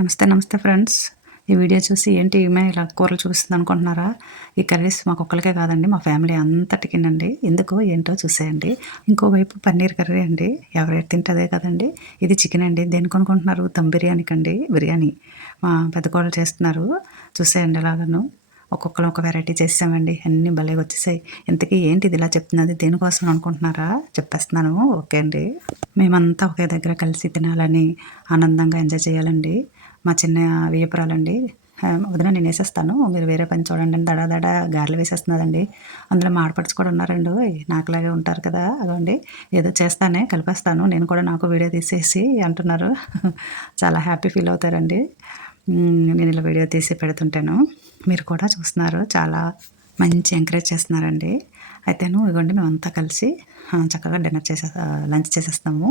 నమస్తే నమస్తే ఫ్రెండ్స్. ఈ వీడియో చూసి ఏంటి ఈమె ఇలా కూరలు చూపిస్తుంది అనుకుంటున్నారా? ఈ కర్రీస్ మాకు ఒక్కరికే కాదండి మా ఫ్యామిలీ అంతటికినండి. ఎందుకు ఏంటో చూసేయండి. ఇంకోవైపు పన్నీర్ కర్రీ అండి ఎవరైతే తింటే అదే కదండి. ఇది చికెన్ అండి దేని కొనుక్కుంటున్నారు? దమ్ బిర్యానీకి అండి బిర్యానీ. మా పెద్ద కోడలు చేస్తున్నారు చూసేయండి ఎలాగను. ఒక్కొక్కరు ఒక వెరైటీ చేసామండి అన్నీ భలే వచ్చేసాయి. ఇంతకీ ఏంటి ఇది ఇలా చెప్తున్నది? దేనికోసం అనుకుంటున్నారా? చెప్పేస్తున్నాను ఓకే అండి. మేమంతా ఒకే దగ్గర కలిసి తినాలని ఆనందంగా ఎంజాయ్ చేయాలండి. మా చిన్న వియ్యపురాలండి వదిన నేను వేసేస్తాను. మీరు వేరే పని చూడండి దడా దడా గారెలు వేసేస్తున్నదండి అందులో మాడపడుచు కూడా ఉన్నారండి. నాకులాగే ఉంటారు కదా. అదండి ఏదో చేస్తానే కలిపేస్తాను. నేను కూడా నాకు వీడియో తీసేసి అంటున్నారు. చాలా హ్యాపీ ఫీల్ అవుతారండి. నేను ఇలా వీడియో తీసి పెడుతుంటాను. మీరు కూడా చూస్తున్నారు. చాలా మంచి ఎంకరేజ్ చేస్తున్నారండి. అయితేను ఇవ్వండి మేమంతా కలిసి చక్కగా డిన్నర్ చేసే లంచ్ చేసేస్తాము.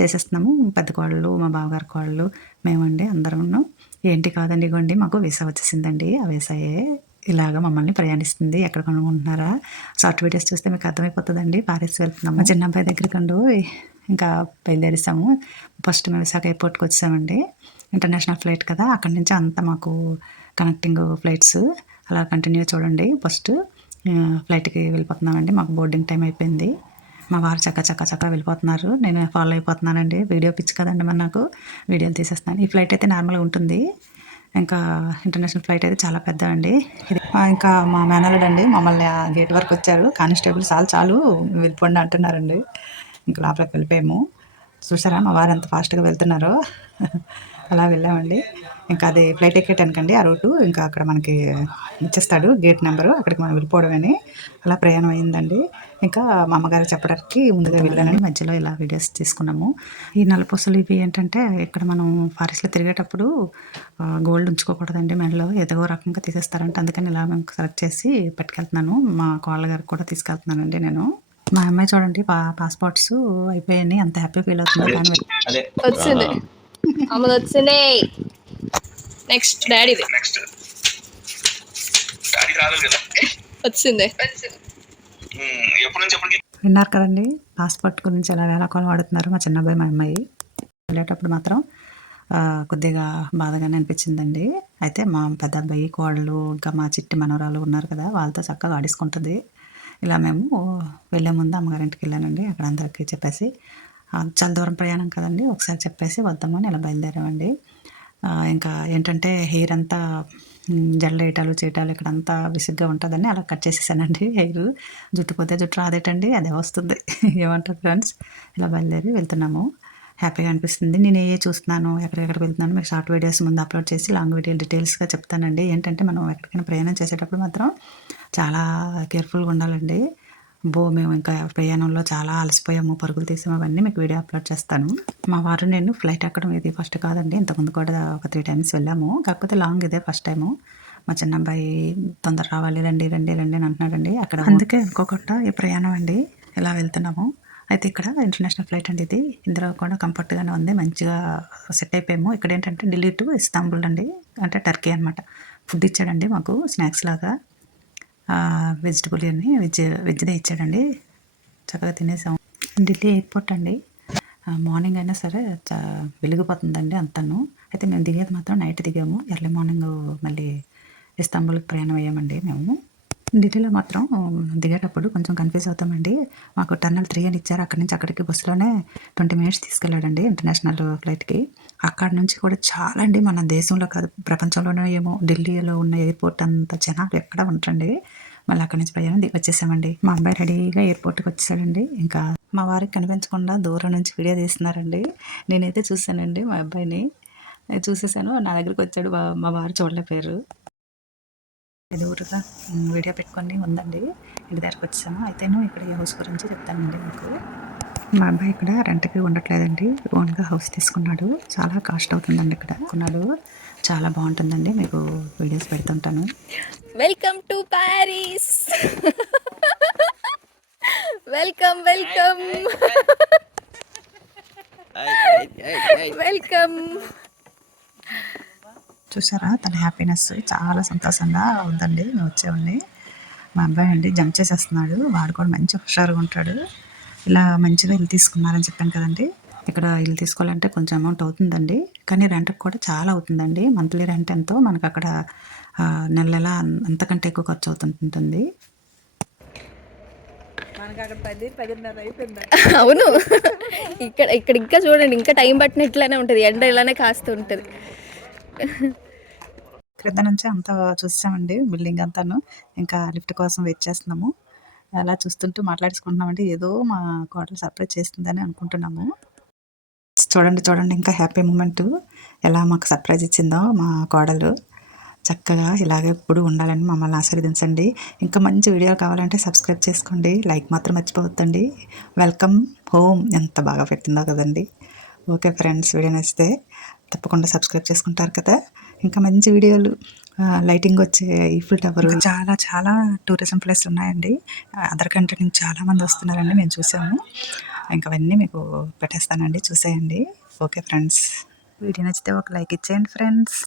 చేసేస్తున్నాము. పెద్ద కోళ్ళు మా బావగారి కోళ్ళు మేమండి అందరం ఏంటి కాదండి ఇవ్వండి మాకు వీసా వచ్చేసిందండి. ఆ వీసాయే ఇలాగ మమ్మల్ని ప్రయాణిస్తుంది. ఎక్కడ కొనుక్కుంటున్నారా? షార్ట్ వీడియోస్ చూస్తే మీకు అర్థమైపోతుందండి. పారిస్ వెళ్తున్నాము. చిన్న అబ్బాయి దగ్గరికి ఇంకా బయలుదేరిస్తాము ఫస్ట్ మేము విశాఖ ఎయిర్పోర్ట్కి వచ్చామండి. ఇంటర్నేషనల్ ఫ్లైట్ కదా అక్కడి నుంచి అంతా మాకు కనెక్టింగ్ ఫ్లైట్స్ అలా కంటిన్యూ చూడండి. ఫస్ట్ ఫ్లైట్కి వెళ్ళిపోతున్నామండి. మాకు బోర్డింగ్ టైం అయిపోయింది. మా వారు చక్క చక్క చక్క వెళ్ళిపోతున్నారు. నేను ఫాలో అయిపోతున్నానండి. వీడియో పిచ్చి కదండి మరి నాకు. వీడియోలు తీసేస్తాను ఈ ఫ్లైట్ అయితే నార్మల్గా ఉంటుంది. ఇంకా ఇంటర్నేషనల్ ఫ్లైట్ అయితే చాలా పెద్ద అండి ఇది ఇంకా మా మేనల్లుడు అండి మమ్మల్ని ఆ గేట్ వరకు వచ్చారు. కానిస్టేబుల్ చాలు చాలు వెళ్ళిపోండి అంటున్నారండి. ఇంకా లోపలికి వెళ్ళిపోయాము. చూసారా మా వారు ఎంత ఫాస్ట్గా వెళ్తున్నారో. అలా వెళ్ళామండి. ఇంకా అది ఫ్లైట్ ఎక్కేటానికండి ఆ రూటు. ఇంకా అక్కడ మనకి ఇచ్చేస్తాడు గేట్ నెంబరు. అక్కడికి మనం వెళ్ళిపోవడమని అలా ప్రయాణం అయిందండి ఇంకా మా అమ్మగారు చెప్పడానికి ముందుగా వెళ్ళానని మధ్యలో ఇలా వీడియోస్ తీసుకున్నాము. ఈ నలుపూసలు ఇవి ఏంటంటే ఇక్కడ మనం ఫారెస్ట్లో తిరిగేటప్పుడు గోల్డ్ ఉంచుకోకూడదండి మెడలో. ఏదో రకంగా తీసేస్తారంటే. అందుకని ఇలా మేము సెలెక్ట్ చేసి పట్టుకెళ్తున్నాను. మా కోళ్ళ గారికి కూడా తీసుకెళ్తున్నానండి నేను. మా అమ్మాయి చూడండి పా పాస్పోర్ట్స్ అయిపోయాయి అంత హ్యాపీ ఫీల్ అవుతుంది. కానీ వచ్చింది అమ్మది వచ్చింది. నెక్స్ట్ డాడీది నెక్స్ట్ డాడీ రాలేదు కదా. వచ్చింది. ఉమ్, ఎప్పటి నుంచి ఎప్పటికి? విన్నారు కదండి పాస్పోర్ట్ గురించి ఎలా వేలాకోలం వాడుతున్నారు మా చిన్న అబ్బాయి మా అమ్మాయి. వెళ్ళేటప్పుడు మాత్రం ఆ, కొద్దిగా బాధగానే అనిపించిందండి. అయితే మా పెద్ద అబ్బాయి కోడలు ఇంకా మా చిట్టి మనవరాలు ఉన్నారు కదా వాళ్ళతో చక్కగా ఆడించుకుంటుంది ఇలా మేము వెళ్ళే ముందు అమ్మగారింటికి వెళ్ళానండి అక్కడ అందరికీ చెప్పేసి చాలా దూరం ప్రయాణం కదండి. ఒకసారి చెప్పేసి వద్దామని ఇలా బయలుదేరామండి. ఇంకా ఏంటంటే హెయిర్ అంతా మ్, వేయటాలు చేయటాలు ఇక్కడ అంతా విసుగ్గా ఉంటుందని అలా కట్ చేసేసానండి హెయిర్. జుట్టు పోతే జుట్టు రాదేటండి అదే వస్తుంది. ఏమంటారు ఫ్రెండ్స్? ఇలా బయలుదేరి వెళ్తున్నాము. హ్యాపీగా అనిపిస్తుంది. నేను ఏ ఏ చూస్తున్నాను ఎక్కడెక్కడికి వెళ్తున్నాను మీకు షార్ట్ వీడియోస్ ముందు అప్లోడ్ చేసి లాంగ్ వీడియో డీటెయిల్స్గా చెప్తానండి. ఏంటంటే మనం ఎక్కడికైనా ప్రయాణం చేసేటప్పుడు మాత్రం చాలా కేర్ఫుల్గా ఉండాలండి. బో మేము ఇంకా ప్రయాణంలో చాలా అలసిపోయాము. పరుగులు తీసాము. అవన్నీ మీకు వీడియో అప్లోడ్ చేస్తాను. మా వారు నేను ఫ్లైట్ ఎక్కడం ఇది ఫస్ట్ కాదండి. ఇంతకుముందు కూడా ఒక త్రీ టైమ్స్ వెళ్ళాము. కాకపోతే లాంగ్ ఇదే ఫస్ట్ టైము. మా చిన్న అబ్బాయి తొందర రావాలి. రండి రండి రండి అని అంటున్నాడండి. అక్కడ అందుకే అనుకోకుండా ఈ ప్రయాణం అండి ఇలా వెళ్తున్నాము. అయితే ఇక్కడ ఇంటర్నేషనల్ ఫ్లైట్ అండి ఇది. ఇందులో కూడా కంఫర్ట్గానే ఉంది. మంచిగా సెట్ అయిపోయాము. ఇక్కడ ఏంటంటే ఢిల్లీ టు ఇస్తాంబుల్ అండి. అంటే టర్కీ అనమాట ఫుడ్ ఇచ్చాడండి మాకు. స్నాక్స్ లాగా. వెజిటబుల్ అన్ని వెజ్ వెజ్దే ఇచ్చాడండి. చక్కగా తినేసాం. ఢిల్లీ ఎయిర్పోర్ట్ అండి. మార్నింగ్ అయినా సరే చా వెలిగిపోతుందండి అంతను. అయితే మేము దిగేది మాత్రం నైట్ దిగాము. ఎర్లీ మార్నింగ్ మళ్ళీ ఇస్తాంబుల్కి ప్రయాణం అయ్యామండి మేము. ఢిల్లీలో మాత్రం దిగేటప్పుడు కొంచెం కన్ఫ్యూజ్ అవుతామండి. మాకు టర్నల్ త్రీ అని ఇచ్చారు. అక్కడి నుంచి అక్కడికి బస్సులోనే ట్వంటీ మినిట్స్ తీసుకెళ్ళాడండి ఇంటర్నేషనల్ ఫ్లైట్కి. అక్కడ నుంచి కూడా చాలా అండి మన దేశంలో కాదు ప్రపంచంలోనే ఏమో ఢిల్లీలో ఉన్న ఎయిర్పోర్ట్ అంత జనాలు ఎక్కడ ఉంటారండి మళ్ళీ అక్కడి నుంచి ప్రయాణం వచ్చేసామండి. మా అబ్బాయి రెడీగా ఎయిర్పోర్ట్కి వచ్చేసాడండి. ఇంకా మా వారికి కనిపించకుండా దూరం నుంచి వీడియో తీస్తున్నారండి. నేనైతే చూశానండి మా అబ్బాయిని. చూసేసాను నా దగ్గరికి వచ్చాడు మా- వారు చూడలేపోయారు ఎదురుగా వీడియో పెట్టుకొని ఉందండి. ఇంటి దగ్గరకు వచ్చాము అయితేను ఇక్కడ ఈ హౌస్ గురించి చెప్తానండి మీకు. మా అబ్బాయి ఇక్కడ రెంట్కి ఉండట్లేదండి. ఓన్గా హౌస్ తీసుకున్నాడు. చాలా కాస్ట్ అవుతుందండి ఇక్కడ కొన్నాడు చాలా బాగుంటుందండి. మీకు videos పెడుతుంటాను. Welcome to Paris welcome welcome welcome చూసారా? తన హ్యాపీనెస్ చాలా సంతోషంగా ఉందండి. మేము వచ్చేవాడిని. మా అబ్బాయి అండి జంప్ చేసేస్తున్నాడు. వాడు కూడా మంచి హుషారుగా ఉంటాడు. ఇలా మంచిగా ఇల్లు తీసుకున్నారని చెప్పాను కదండి. ఇక్కడ ఇల్లు తీసుకోవాలంటే కొంచెం అమౌంట్ అవుతుందండి. కానీ రెంట్కి కూడా చాలా అవుతుందండి. మంత్లీ రెంట్ ఎంతో మనకు అక్కడ నెల నెల అంతకంటే ఎక్కువ ఖర్చు అవుతుంటుంది. అవును. ఇక్కడ ఇక్కడ ఇంకా చూడండి ఇంకా టైం పట్టిన ఇట్లానే ఉంటుంది. ఎండ ఇలానే కాస్తూ ఉంటుంది. క్రింద నుంచి అంతా చూసామండి బిల్డింగ్ అంతాను. ఇంకా లిఫ్ట్ కోసం వెయిట్ చేస్తున్నాము. అలా చూస్తుంటూ మాట్లాడుకుంటున్నామండి ఏదో మా కోడలు సర్ప్రైజ్ చేస్తుందని అనుకుంటున్నాము. చూడండి చూడండి ఇంకా హ్యాపీ మూమెంట్. ఎలా మాకు సర్ప్రైజ్ ఇచ్చిందో మా కోడలు. చక్కగా ఇలాగే ఎప్పుడు ఉండాలని మమ్మల్ని ఆశీర్వదించండి. ఇంకా మంచి వీడియోలు కావాలంటే సబ్స్క్రైబ్ చేసుకోండి. లైక్ మాత్రం మర్చిపోవద్దండి. Welcome home. ఎంత బాగా పెట్టిందో కదండి. ఓకే ఫ్రెండ్స్ వీడియో నచ్చితే తప్పకుండా సబ్స్క్రైబ్ చేసుకుంటారు కదా. ఇంకా మంచి వీడియోలు. లైటింగ్ వచ్చే ఈఫిల్ టవర్ చాలా చాలా టూరిజం ప్లేస్లు ఉన్నాయండి. అదర్ కంట్రీ నుంచి చాలా మంది వస్తున్నారండి మేము చూసాము. ఇంకా అవన్నీ మీకు పెట్టేస్తానండి చూసేయండి. ఓకే ఫ్రెండ్స్ వీడియో నచ్చితే ఒక లైక్ ఇచ్చేయండి ఫ్రెండ్స్